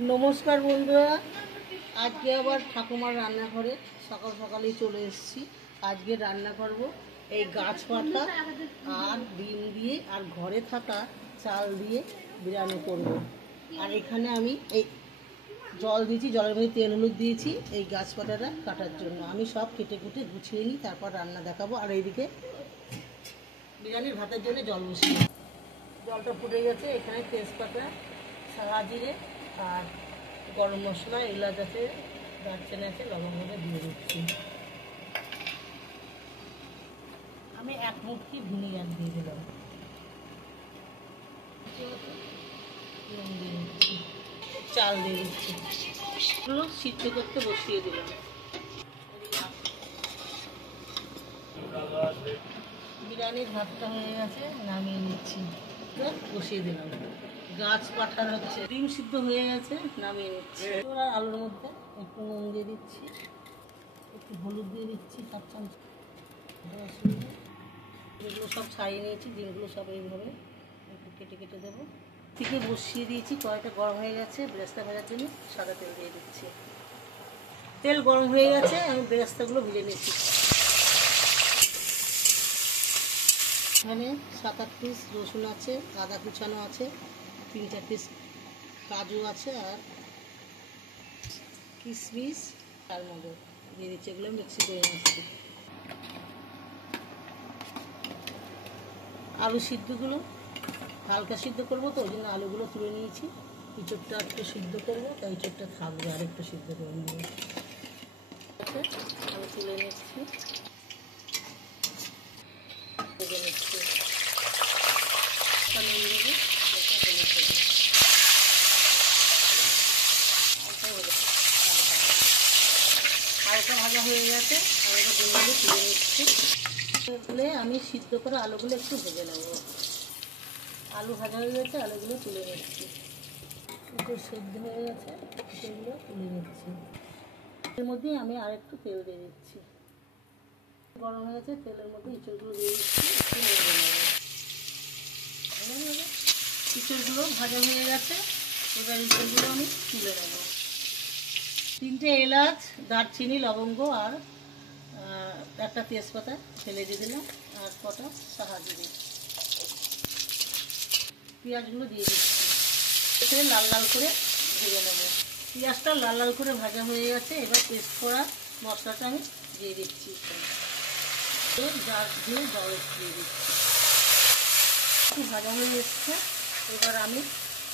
নমস্কার বন্ধুরা, আজকে আবার ঠাকুমার রান্নাঘরে সকাল সকালেই চলে এসেছি। আজকে রান্না করব এই গাছ পাতা আর ডিম দিয়ে আর ঘরে থাকা চাল দিয়ে বিরিয়ানি করব। আর এখানে আমি এই জল দিয়েছি, জলের মধ্যে তেল হলুদ দিয়েছি এই গাছ পাতাটা কাটার জন্য। আমি সব কেটে কুটে গুছিয়ে নিই, তারপর রান্না দেখাবো। আর এইদিকে বিরিয়ানির ভাতের জন্য জল বসিয়ে, জলটা ফুটে গেছে। এখানে তেজপাতা, সাদা জিরে আর গরম মশলা, এলাচ আছে, দারচিনি আছে, লবঙ্গটা দিয়ে দিচ্ছি। আমি এক মুটকি ভিনিগার দিয়ে দিলাম, দিয়ে দিচ্ছি, চাল দিয়ে দিচ্ছি, এগুলো সিদ্ধ করতে বসিয়ে দিলাম। বিরিয়ানির ভাতটা হয়ে গেছে, নামিয়ে নিচ্ছি, বসিয়ে দিলাম। গাছ পাঠার হচ্ছে, ডিম সিদ্ধ হয়ে গেছে, নামিয়ে নিচ্ছি। এবার আলুর মধ্যে একটু নুন দিয়ে দিচ্ছি, একটু হলুদ দিয়ে দিচ্ছি, 4 চামচ। যেগুলো সব ছাড়িয়ে নিয়েছি, ডিমগুলো সব এইভাবে একটু কেটে কেটে দেবো। থেকে বসিয়ে দিয়েছি, কড়াইটা গরম হয়ে গেছে। বেরেস্তা ভাজার জন্য সাদা তেল দিয়ে দিচ্ছি। তেল গরম হয়ে গেছে, আমি বেরেস্তাগুলো ভেজে নিচ্ছি। এখানে 7-8 পিস রসুন আছে, আদা কুচানো আছে, 3-4 পিস কাজু আছে, আর কিশমিশ তার মধ্যে দিয়ে দিচ্ছি। এগুলো মিক্সি করে নিচ্ছি। আলু সিদ্ধগুলো হালকা সিদ্ধ করবো, তো ওই জন্য আলুগুলো তুলে নিয়েছি। ইঁচড়টা একটু সিদ্ধ করবো, তাই ইঁচড়টা থাকবে, আর একটু সিদ্ধ করে নেব। আমি তুলে নিচ্ছি, ভেজে নিচ্ছি। হালকা ভাজা হয়ে গেছে, আমি ডিমগুলো তুলে নিচ্ছি। আমি সিদ্ধ করে আলুগুলো একটু ভেজে নেব। আলু ভাজা হয়ে গেছে, আলুগুলো তুলে নিচ্ছি। একটু সেদ্ধ হয়ে গেছে, সেগুলো তুলে নিচ্ছি। এর মধ্যে আমি আর একটু তেল দিয়ে দিচ্ছি। গরম হয়ে গেছে, তেলের মধ্যে ইঁচড়গুলো দিয়ে দিচ্ছি, একটু নেড়ে নেব। ইঁচড়গুলো ভাজা হয়ে গেছে, এবার ইঁচড়গুলো আমি তুলে নেব। 3টে এলাচ, দারচিনি, লবঙ্গ আর একটা তেজপাতা ফেলে দিয়ে দিলাম, আর কটা সাহায্য দিই। পেঁয়াজগুলো দিয়ে দিচ্ছি, লাল লাল করে ভেজে নেব। পেঁয়াজটা লাল লাল করে ভাজা হয়ে গেছে, এবার পেস্ট করা মশলাটা আমি দিয়ে দিচ্ছি। দিয়ে জল দিয়ে দিচ্ছি। ভাজা হয়ে এসছে, এবার আমি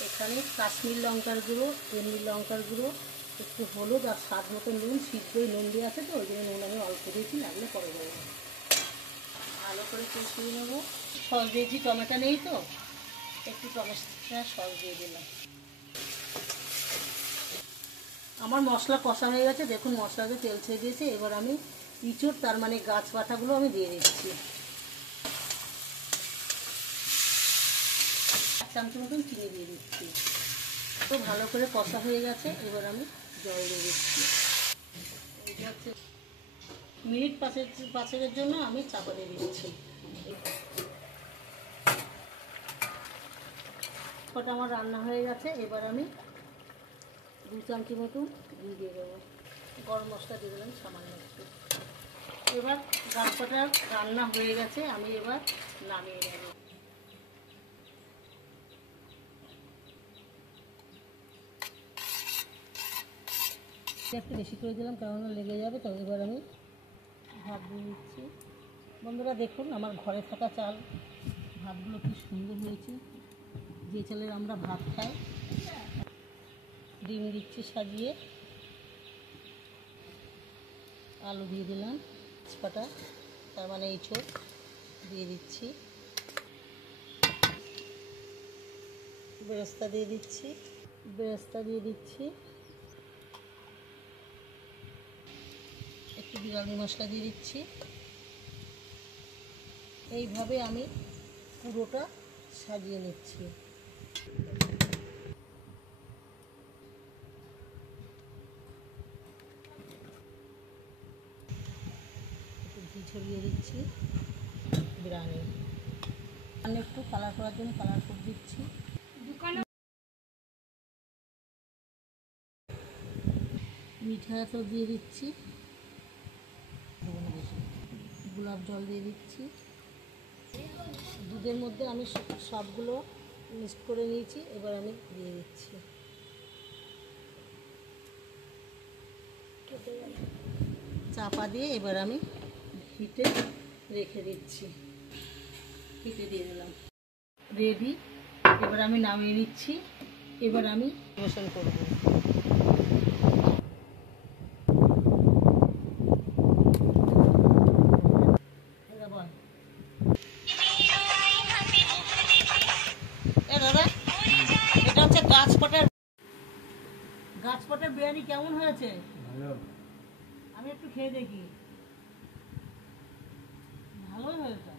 এখানে কাশ্মীর লঙ্কার গুঁড়ো, এমনি লঙ্কার গুঁড়ো, একটু হলুদ আর স্বাদ মতো নুন, সিদ্ধই নুন দিয়ে আছে, তো ওই জন্য নুন আমি অল্প দিয়েছি, লাগলে পরে দেবো। ভালো করে কষিয়ে নেবো। সস দিয়েছি, টমেটো নেই তো একটু টমেটো সস দিয়ে দিলাম। আমার মশলা কষা হয়ে গেছে, দেখুন মশলাতে তেল ছেড়ে দিয়েছে। এবার আমি ইঁচড়, তার মানে গাছ পাতাগুলো আমি দিয়ে দিচ্ছি। 1 চামচ মতন চিনি দিয়ে দিচ্ছি। তো ভালো করে কষা হয়ে গেছে, এবার আমি জল দিয়ে দিচ্ছি। মিনিট 5-এর জন্য আমি চাপা দিয়ে দিচ্ছি। কটা আমার রান্না হয়ে গেছে, এবার আমি 2 চামচ মতন ঘি দিয়ে দেবো। গরম মশলা দিয়ে দিলাম সামান্য একটু। এবার গাছ পাতা রান্না হয়ে গেছে, আমি এবার নামিয়ে নেব। একটু বেশি করে দিলাম, কেননা লেগে যাবে, তো এবার আমি ভাত দিয়ে দিচ্ছি। বন্ধুরা দেখুন, আমার ঘরে থাকা চাল, ভাতগুলো কি সুন্দর হয়েছে, যে চালের আমরা ভাত খাই। ডিম দিচ্ছি সাজিয়ে, আলু দিয়ে দিলাম, তেজপাতা তার মানে ইঁচড় দিয়ে দিচ্ছি, বেরেস্তা দিয়ে দিচ্ছি, একটু বিরিয়ানি মশলা দিয়ে দিচ্ছি। এইভাবে আমি পুরোটা সাজিয়ে নিচ্ছি। একটু ঘি ছড়িয়ে দিচ্ছি বিরিয়ানি। আমি একটু কালার করার জন্য কালার ফুড দিচ্ছি। মিঠা আতর দিয়ে দিচ্ছি, গোলাপ জল দিয়ে দিচ্ছি। দুধের মধ্যে আমি সবগুলো মিক্স করে নিয়েছি, এবার আমি দিয়ে দিচ্ছি। চাপা দিয়ে এবার আমি হিটে রেখে দিচ্ছি। হিটে দিয়ে দিলাম, রেডি। এবার আমি নামিয়ে নিচ্ছি। এবার আমি পরিবেশন করব। দাদা, এটা হচ্ছে গাছপাটের বিরিয়ানি। কেমন হয়েছে? আমি একটু খেয়ে দেখি। ভালোই হয়েছে।